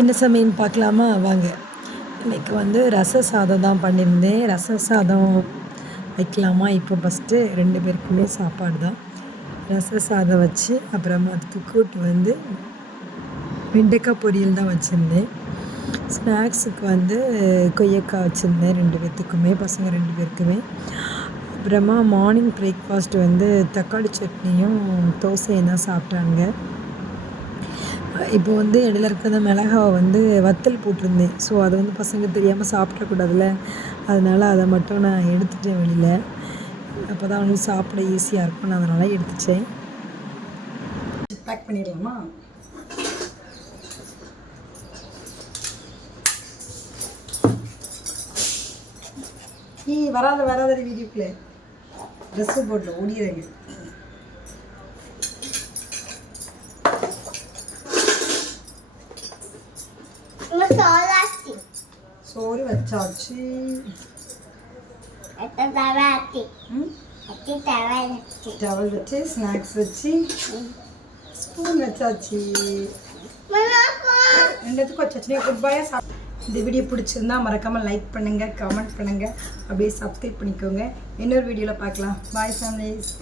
என்ன சமையல்னு பார்க்கலாமா வாங்க. இன்றைக்கி வந்து ரச சாதம் தான் பண்ணியிருந்தேன். ரச சாதம் வைக்கலாமா? இப்போ ஃபஸ்ட்டு 2 பேருக்குமே சாப்பாடு தான். ரச சாதம் வச்சு அப்புறமா அதுக்கு கூட்டு வந்து வெண்டைக்காய் பொரியல் தான் வச்சுருந்தேன். ஸ்நாக்ஸுக்கு வந்து கொய்யக்காய் வச்சுருந்தேன் 2 பேர்த்துக்குமே, பசங்க 2 பேருக்குமே. அப்புறமா மார்னிங் பிரேக்ஃபாஸ்ட் வந்து தக்காளி சட்னியும் தோசையும் தான் சாப்பிட்டாங்க. இப்போ வந்து இடையில இருக்கிற மிளகாவை வந்து வத்தல் போட்டிருந்தேன். ஸோ அதை வந்து பசங்க தெரியாமல் சாப்பிடக்கூடாதுல்ல, அதனால் அதை மட்டும் நான் எடுத்துட்டேன் வெளியில். அப்போ தான் அவங்களுக்கு சாப்பிட ஈஸியாக இருக்கும், நான் அதனால் எடுத்துட்டேன். பேக் பண்ணிடலாமா? வராத வீடியோக்குள்ளே ட்ரெஸ்ஸு போடல ஓடிடுங்க. சோறு வச்சாச்சு, டவல் வச்சு, ஸ்நாக்ஸ் வச்சு, ஸ்பூன் வச்சாச்சு, ரெண்டுத்துக்கும் வச்சாச்சு. குட் பாயாக இந்த வீடியோ பிடிச்சிருந்தா மறக்காமல் லைக் பண்ணுங்கள், கமெண்ட் பண்ணுங்கள், அப்படியே சப்ஸ்கிரைப் பண்ணிக்கோங்க. இன்னொரு வீடியோவில் பார்க்கலாம். பாய் ஃபேமிலிஸ்.